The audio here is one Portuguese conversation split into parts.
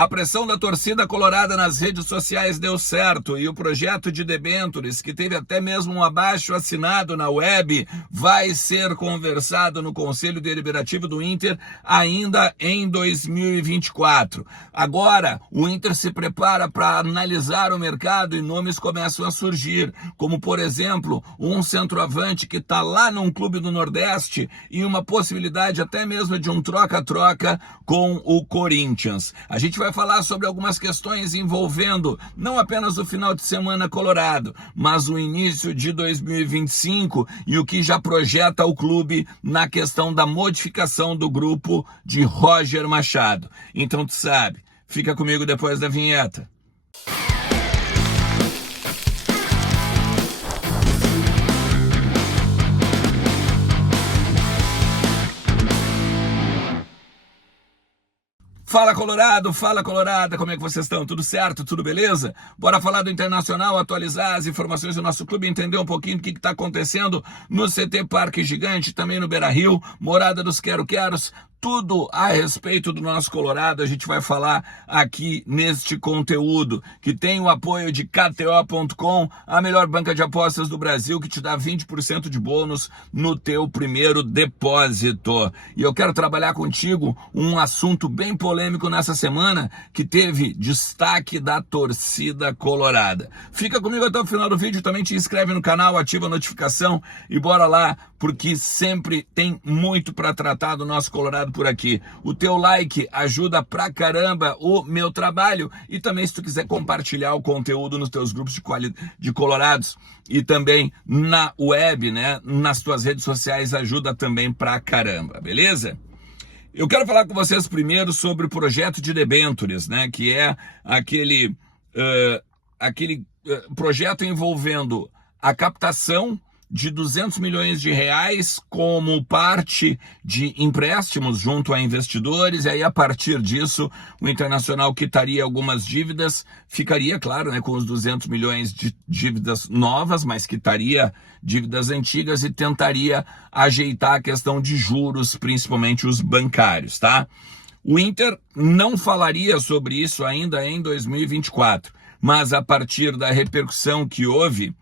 A pressão da torcida colorada nas redes sociais deu certo e o projeto de debêntures, que teve até mesmo um abaixo-assinado na web, vai ser conversado no Conselho Deliberativo do Inter ainda em 2024. Agora, o Inter se prepara para analisar o mercado e nomes começam a surgir, como, por exemplo, um centroavante que está lá num clube do Nordeste e uma possibilidade até mesmo de um troca-troca com o Corinthians. A gente vai falar sobre algumas questões envolvendo não apenas o final de semana colorado, mas o início de 2025 e o que já projeta o clube na questão da modificação do grupo de Roger Machado. Então tu sabe, fica comigo depois da vinheta. Fala Colorado, fala Colorada, como é que vocês estão? Tudo certo? Tudo beleza? Bora falar do Internacional, atualizar as informações do nosso clube, entender um pouquinho o que está acontecendo no CT Parque Gigante, também no Beira-Rio, Morada dos Quero-Queros, tudo a respeito do nosso Colorado, a gente vai falar aqui neste conteúdo, que tem o apoio de KTO.com, a melhor banca de apostas do Brasil, que te dá 20% de bônus no teu primeiro depósito. E eu quero trabalhar contigo um assunto bem polêmico nessa semana, que teve destaque da torcida colorada. Fica comigo até o final do vídeo, também te inscreve no canal, ativa a notificação e bora lá, porque sempre tem muito para tratar do nosso Colorado por aqui. O teu like ajuda pra caramba o meu trabalho e também se tu quiser compartilhar o conteúdo nos teus grupos de colorados e também na web, né, nas tuas redes sociais, ajuda também pra caramba, beleza? Eu quero falar com vocês primeiro sobre o projeto de debêntures, né, que é aquele projeto envolvendo a captação de 200 milhões de reais como parte de empréstimos junto a investidores, e aí a partir disso o Internacional quitaria algumas dívidas, ficaria, claro, né, com os 200 milhões de dívidas novas, mas quitaria dívidas antigas e tentaria ajeitar a questão de juros, principalmente os bancários, tá? O Inter não falaria sobre isso ainda em 2024, mas a partir da repercussão que houve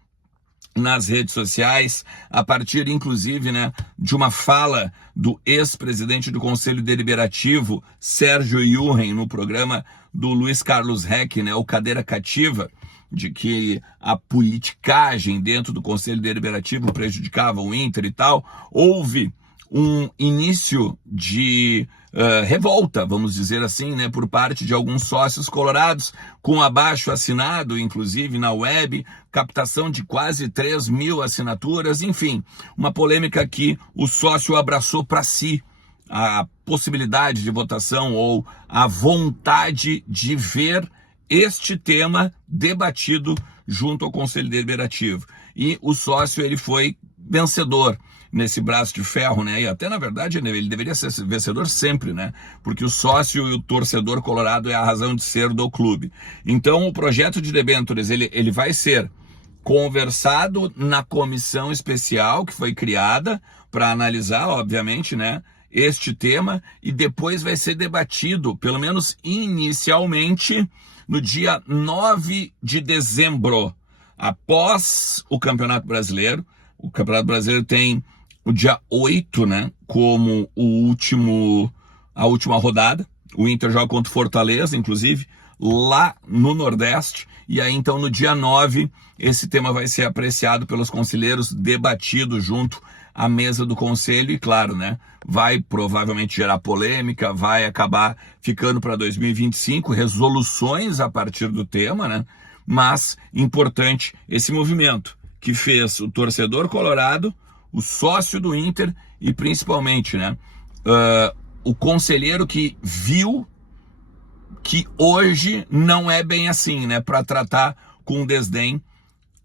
nas redes sociais, a partir inclusive, né, de uma fala do ex-presidente do Conselho Deliberativo, Sérgio Yuhen, no programa do Luiz Carlos Reck, né, o Cadeira Cativa, de que a politicagem dentro do Conselho Deliberativo prejudicava o Inter e tal, houve um início de revolta, vamos dizer assim, né, por parte de alguns sócios colorados, com abaixo assinado, inclusive na web, captação de quase 3 mil assinaturas, enfim, uma polêmica que o sócio abraçou para si, a possibilidade de votação ou a vontade de ver este tema debatido junto ao Conselho Deliberativo. E o sócio, ele foi vencedor nesse braço de ferro, né? E até, na verdade, ele deveria ser vencedor sempre, né? Porque o sócio e o torcedor colorado é a razão de ser do clube. Então, o projeto de debêntures, ele vai ser conversado na comissão especial que foi criada para analisar, obviamente, né, este tema, e depois vai ser debatido, pelo menos inicialmente, no dia 9 de dezembro, após o Campeonato Brasileiro. O Campeonato Brasileiro tem o dia 8, né, como a última rodada. O Inter joga contra o Fortaleza, inclusive, lá no Nordeste. E aí, então, no dia 9, esse tema vai ser apreciado pelos conselheiros, debatido junto à mesa do conselho. E, claro, né, vai provavelmente gerar polêmica, vai acabar ficando para 2025, resoluções a partir do tema, né? Mas, importante, esse movimento que fez o torcedor colorado, o sócio do Inter e principalmente, né, o conselheiro que viu que hoje não é bem assim, né, para tratar com desdém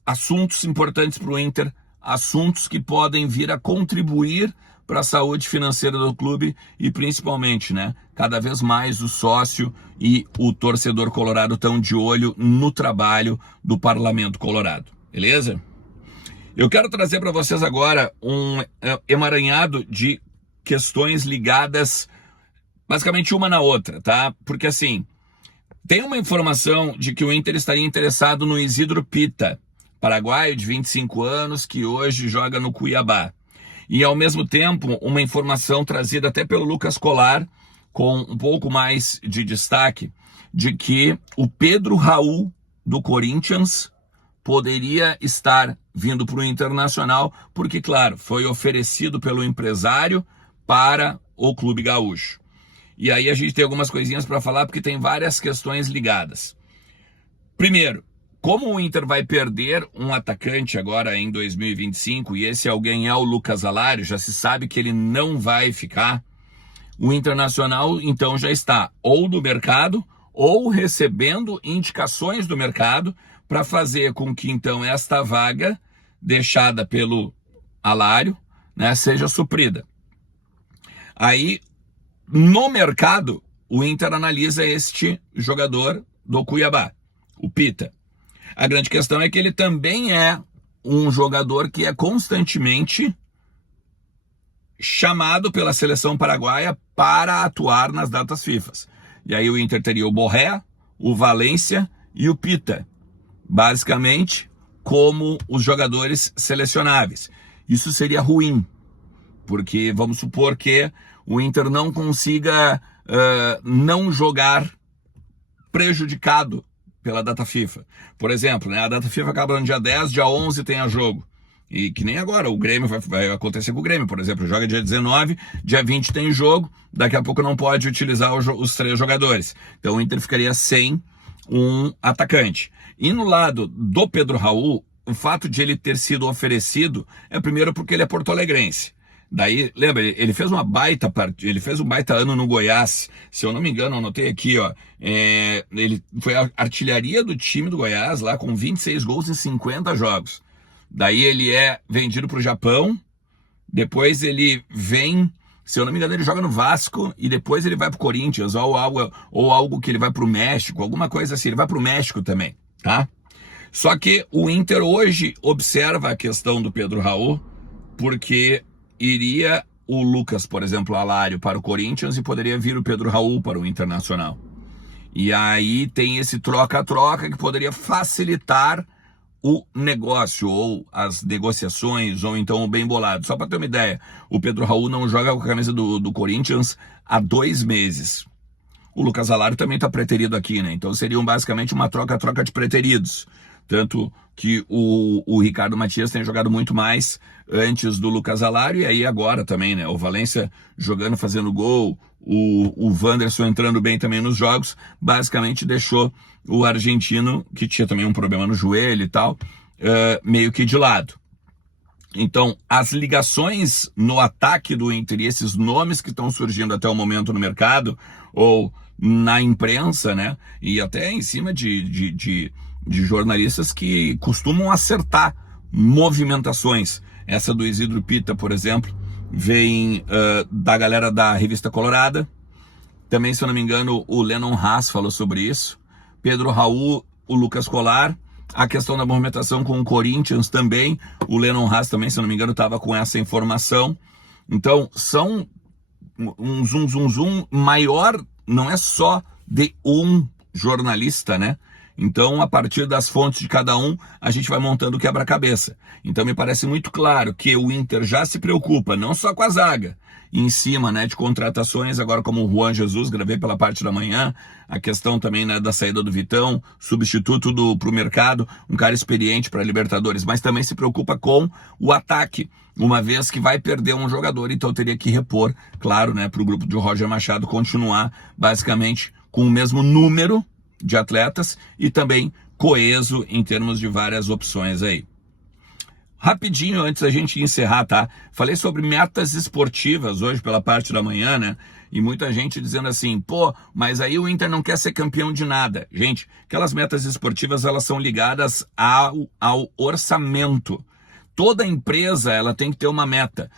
assuntos importantes para o Inter, assuntos que podem vir a contribuir para a saúde financeira do clube e principalmente, né, cada vez mais o sócio e o torcedor colorado estão de olho no trabalho do Parlamento Colorado, beleza? Eu quero trazer para vocês agora um emaranhado de questões ligadas basicamente uma na outra, tá? Porque assim, Tem uma informação de que o Inter estaria interessado no Isidro Pita, paraguaio de 25 anos, que hoje joga no Cuiabá. E, ao mesmo tempo, uma informação trazida até pelo Lucas Colar, com um pouco mais de destaque, de que o Pedro Raul, do Corinthians, poderia estar vindo para o Internacional, porque, claro, foi oferecido pelo empresário para o Clube Gaúcho. E aí a gente tem algumas coisinhas para falar, porque tem várias questões ligadas. Primeiro, como o Inter vai perder um atacante agora em 2025, e esse alguém é o Lucas Alário, já se sabe que ele não vai ficar, o Internacional então já está ou no mercado, ou recebendo indicações do mercado para fazer com que então esta vaga deixada pelo Alário, né, seja suprida. Aí, no mercado, o Inter analisa este jogador do Cuiabá, o Pita. A grande questão é que ele também é um jogador que é constantemente chamado pela seleção paraguaia para atuar nas datas FIFA. E aí o Inter teria o Borré, o Valência e o Pita, basicamente como os jogadores selecionáveis. Isso seria ruim, porque vamos supor que o Inter não consiga não jogar prejudicado pela data FIFA. Por exemplo, né, a data FIFA acaba no dia 10, dia 11 tem a jogo. E que nem agora, o Grêmio vai acontecer com o Grêmio, por exemplo, joga dia 19, dia 20 tem jogo, daqui a pouco não pode utilizar os 3 jogadores. Então o Inter ficaria sem um atacante. E no lado do Pedro Raul, o fato de ele ter sido oferecido é primeiro porque ele é porto-alegrense. Daí, lembra, ele fez um baita ano no Goiás, se eu não me engano, eu anotei aqui, ó, ele foi a artilharia do time do Goiás, lá com 26 gols em 50 jogos. Daí ele é vendido para o Japão, depois ele vem, se eu não me engano, ele joga no Vasco, e depois ele vai para o Corinthians, ou algo que ele vai para o México, alguma coisa assim, ele vai para o México também, tá? Só que o Inter hoje observa a questão do Pedro Raul, porque iria o Lucas, por exemplo, Alário para o Corinthians e poderia vir o Pedro Raul para o Internacional. E aí tem esse troca-troca que poderia facilitar o negócio, ou as negociações, ou então o bem bolado. Só para ter uma ideia, o Pedro Raul não joga com a camisa do Corinthians há 2 meses. O Lucas Alário também está preterido aqui, né? Então seriam basicamente uma troca-troca de preteridos. Tanto que o Ricardo Matias tem jogado muito mais antes do Lucas Alário, e aí agora também, né? O Valência jogando, fazendo gol, o Wanderson entrando bem também nos jogos, basicamente deixou o argentino, que tinha também um problema no joelho e tal, meio que de lado. Então, as ligações no ataque do Inter e esses nomes que estão surgindo até o momento no mercado, ou na imprensa, né? E até em cima de jornalistas que costumam acertar movimentações. Essa do Isidro Pita, por exemplo, vem da galera da Revista Colorada. Também, se eu não me engano, o Lennon Haas falou sobre isso. Pedro Raul, o Lucas Colar. A questão da movimentação com o Corinthians também. O Lennon Haas também, se eu não me engano, estava com essa informação. Então, são um zoom maior, não é só de um jornalista, né? Então, a partir das fontes de cada um, a gente vai montando o quebra-cabeça. Então, me parece muito claro que o Inter já se preocupa, não só com a zaga, em cima, né, de contratações, agora como o Juan Jesus, gravei pela parte da manhã, a questão também, né, da saída do Vitão, substituto para o mercado, um cara experiente para Libertadores, mas também se preocupa com o ataque, uma vez que vai perder um jogador, então teria que repor, claro, né, para o grupo de Roger Machado continuar basicamente com o mesmo número de atletas e também coeso em termos de várias opções aí. Rapidinho, antes da gente encerrar, tá? Falei sobre metas esportivas hoje pela parte da manhã, né? E muita gente dizendo assim, pô, mas aí o Inter não quer ser campeão de nada. Gente, aquelas metas esportivas, elas são ligadas ao orçamento. Toda empresa, ela tem que ter uma meta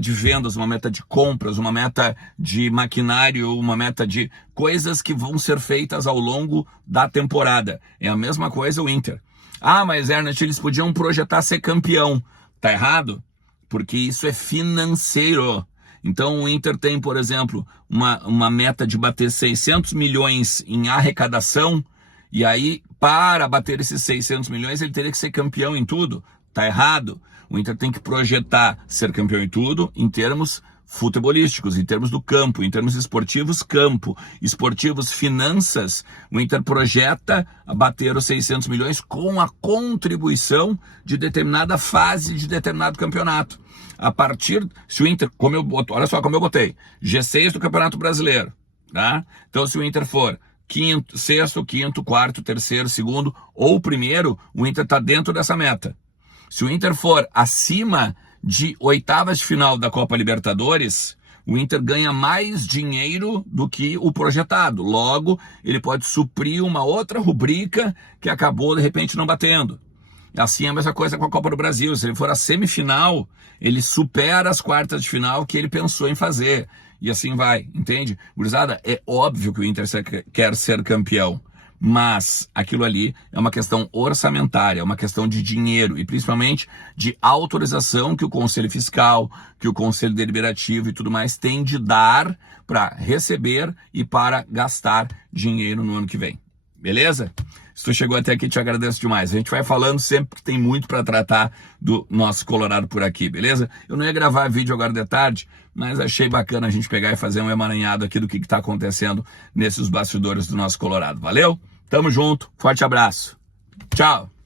de vendas, uma meta de compras, uma meta de maquinário, uma meta de coisas que vão ser feitas ao longo da temporada. É a mesma coisa o Inter. Ah, mas Ernest, eles podiam projetar ser campeão. Tá errado? Porque isso é financeiro. Então o Inter tem, por exemplo, uma meta de bater 600 milhões em arrecadação, e aí, para bater esses 600 milhões, ele teria que ser campeão em tudo. Tá errado. O Inter tem que projetar ser campeão em tudo em termos futebolísticos, em termos do campo, em termos esportivos, campo, esportivos, finanças. O Inter projeta bater os 600 milhões com a contribuição de determinada fase de determinado campeonato. A partir, se o Inter, olha só como eu botei, G6 do Campeonato Brasileiro, tá? Então se o Inter for sexto, quinto, quarto, terceiro, segundo ou primeiro, o Inter está dentro dessa meta. Se o Inter for acima de oitavas de final da Copa Libertadores, o Inter ganha mais dinheiro do que o projetado. Logo, ele pode suprir uma outra rubrica que acabou, de repente, não batendo. Assim é a mesma coisa com a Copa do Brasil. Se ele for a semifinal, ele supera as quartas de final que ele pensou em fazer. E assim vai, entende? Gurizada, é óbvio que o Inter quer ser campeão. Mas aquilo ali é uma questão orçamentária, é uma questão de dinheiro e principalmente de autorização que o Conselho Fiscal, que o Conselho Deliberativo e tudo mais tem de dar para receber e para gastar dinheiro no ano que vem. Beleza? Se tu chegou até aqui, te agradeço demais. A gente vai falando sempre que tem muito para tratar do nosso Colorado por aqui, beleza? Eu não ia gravar vídeo agora de tarde, mas achei bacana a gente pegar e fazer um emaranhado aqui do que está acontecendo nesses bastidores do nosso Colorado. Valeu? Tamo junto, forte abraço. Tchau!